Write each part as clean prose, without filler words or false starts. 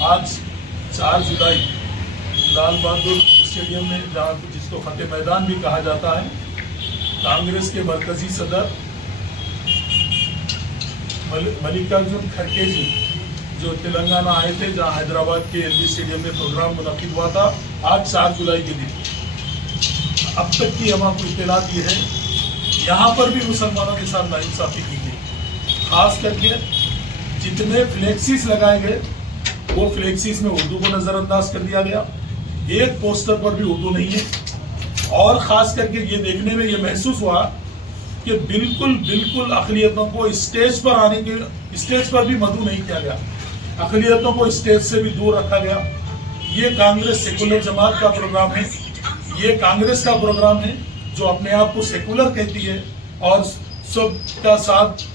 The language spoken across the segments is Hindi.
आज 4 जुलाई लाल बहादुर स्टेडियम में, जहाँ जिसको फतेह मैदान भी कहा जाता है, कांग्रेस के मरकजी सदर मल्लिकार्जुन खड़गे जी जो तेलंगाना आए थे, जहाँ हैदराबाद के एलबी स्टेडियम में प्रोग्राम मुनक्किद हुआ था आज 4 जुलाई के दिन। अब तक की हम आपको इत्तला दी है, यहाँ पर भी मुसलमानों के साथ नाइंसाफी की गई। खास करके जितने फ्लेक्सीज लगाए गए वो फ्लेक्सीज में उर्दू को नजरअंदाज कर दिया गया। एक पोस्टर पर भी उर्दू नहीं है। और खास करके ये देखने में ये महसूस हुआ कि बिल्कुल अक़लियतों को स्टेज पर आने के, स्टेज पर भी मदऊ नहीं किया गया, अक़लियतों को स्टेज से भी दूर रखा गया। ये कांग्रेस सेकुलर जमात का प्रोग्राम है, ये कांग्रेस का प्रोग्राम है जो अपने आप को सेकुलर कहती है और सबका साथ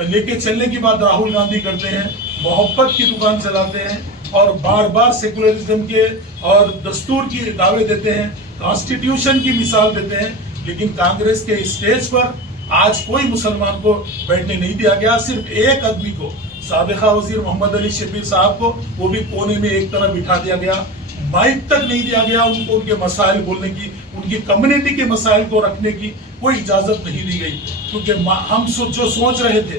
लेके चलने की बात राहुल गांधी करते हैं, मोहब्बत की दुकान चलाते हैं और बार बार सेकुलरिज्म के और दस्तूर की दावे देते हैं, कॉन्स्टिट्यूशन की मिसाल देते हैं। लेकिन कांग्रेस के स्टेज पर आज कोई मुसलमान को बैठने नहीं दिया गया। सिर्फ एक आदमी को, साबिका वजीर मोहम्मद अली शबीर साहब को, वो भी कोने में एक तरफ बिठा दिया गया। माइक तक नहीं दिया गया उनको, उनके मसाइल बोलने की, उनकी कम्युनिटी के मसाइल को रखने की कोई इजाजत नहीं दी गई। क्योंकि हम जो सोच रहे थे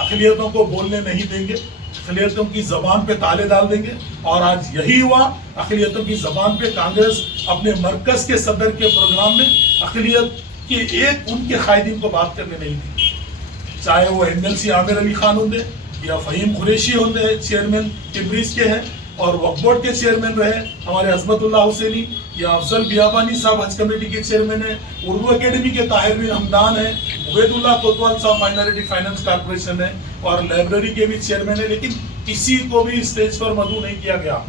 अक़लियतों को बोलने नहीं देंगे, अक़लियतों की जबान पे ताले डाल देंगे, और आज यही हुआ। अक़लियतों की जबान पे कांग्रेस अपने मरकज के सदर के प्रोग्राम में अक़लियत की एक उनके कायदीन को बात करने नहीं दी। चाहे वो NLC आमिर अली खान होंगे या फ़हीम कुरैशी होंगे, चेयरमैन टिब्रीज के हैं, और वक्फ बोर्ड के चेयरमैन रहे हमारे अजमतुल्लाह हुसैनी, या अफजल बियाबानी साहब हज कमेटी के चेयरमैन है, उर्दू अकेडमी के ताहिर बिन हमदान है, उबैदुल्लाह कोतवाल साहब माइनॉरिटी फाइनेंस कॉर्पोरेशन है और लाइब्रेरी के भी चेयरमैन है। लेकिन किसी को भी स्टेज पर मदऊ नहीं किया गया।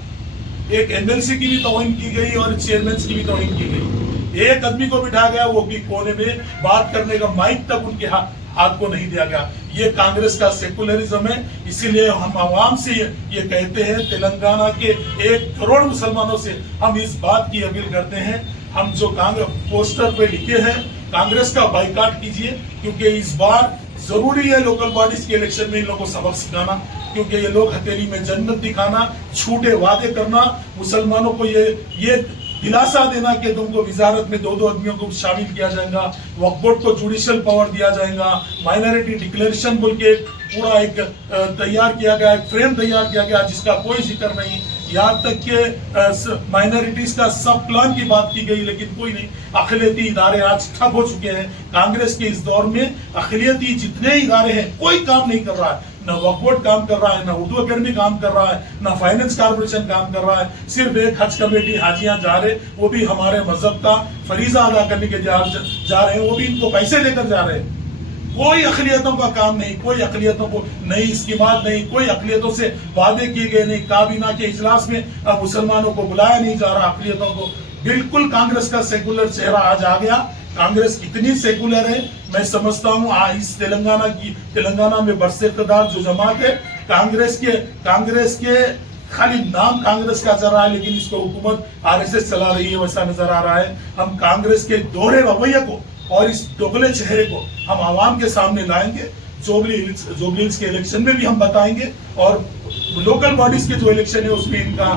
एक NLC की भी तौहीन की गई और चेयरमैन की भी तौहीन की गई। एक आदमी को बिठा गया, वो भी कोने में बात करने का माइक तक उनके हाथ को नहीं दिया गया। ये कांग्रेस का सेकुलरिज्म है। इसीलिए हम आवाम से ये कहते हैं, तेलंगाना के 1 करोड़ मुसलमानों से हम इस बात की अपील करते हैं, हम जो कांग्रेस पोस्टर पे लिखे हैं कांग्रेस का बाइकाट कीजिए, क्योंकि इस बार जरूरी है लोकल बॉडीज के इलेक्शन में इन लोगों को सबक सिखाना। क्योंकि ये लोग हथेली में जन्नत दिखाना, झूठे वादे करना, मुसलमानों को ये दिलासा देना कि तुमको विजारत में 2 आदमियों को शामिल किया जाएगा, वक्फ बोर्ड को जुडिशियल पावर दिया जाएगा, माइनॉरिटी डिक्लेरेशन बोल के पूरा एक तैयार किया गया, एक फ्रेम तैयार किया गया जिसका कोई जिक्र नहीं। यहाँ तक के माइनॉरिटीज का सब प्लान की बात की गई, लेकिन कोई नहीं। अक़लियती इदारे आज ठप हो चुके हैं। कांग्रेस के इस दौर में अक़लियती जितने इदारे हैं कोई काम नहीं कर रहा है। न वक्फ बोर्ड काम कर रहा है, न उर्दू अकेडमी काम कर रहा है, न फाइनेंस कॉर्पोरेशन काम कर रहा है। सिर्फ एक हज कमेटी हाजियां जा रहे, वो भी हमारे मजहब का फरीजा अदा करने के जा रहे हैं, वो भी इनको पैसे लेकर जा रहे हैं। कोई अक़लियतों का काम नहीं, कोई अक़लियतों को नई स्कीमात नहीं, कोई अक़लियतों से वादे किए गए नहीं। काबीना के इजलास में अब मुसलमानों को बुलाया नहीं जा रहा, अक़लियतों को। बिल्कुल कांग्रेस का सेकुलर चेहरा आज आ गया। कांग्रेस इतनी सेकुलर है, मैं समझता हूँ इस तेलंगाना में बरसे-इक़्तिदार जो जमात है, कांग्रेस के खाली नाम कांग्रेस का चल रहा है, लेकिन इसको हुकूमत RSS चला रही है, वैसा नजर आ रहा है। हम कांग्रेस के दोहरे रवैये को और इस दोगले चेहरे को हम आवाम के सामने लाएंगे। जोबली हिल्स के इलेक्शन में भी हम बताएंगे, और लोकल बॉडीज के जो इलेक्शन है उसमें इनका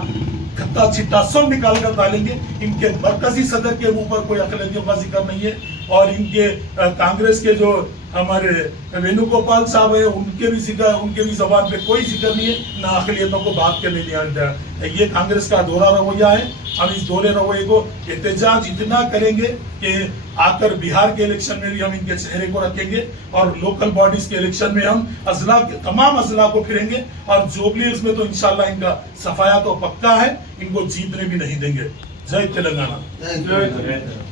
खत्ता चिट्टा सब निकाल कर डालेंगे। इनके मरकजी सदर के मुंह पर कोई अक़लियतियों का जिक्र नहीं है, और इनके कांग्रेस के जो हमारे वेणुगोपाल साहब है उनके भी जबान पे कोई जिक्र नहीं है, ना अक़लियतों को बात करने दिया। ये कांग्रेस का दोहरा रवैया है। हम इस दोहरे रवैये को एहतजाज इतना करेंगे कि आकर बिहार के इलेक्शन में भी हम इनके चेहरे को रखेंगे, और लोकल बॉडीज के इलेक्शन में हम तमाम अजला को फिरेंगे, और जोबली हिल्स में तो इंशाल्लाह इनका सफाया तो पक्का है, इनको जीतने भी नहीं देंगे। जय तेलंगाना।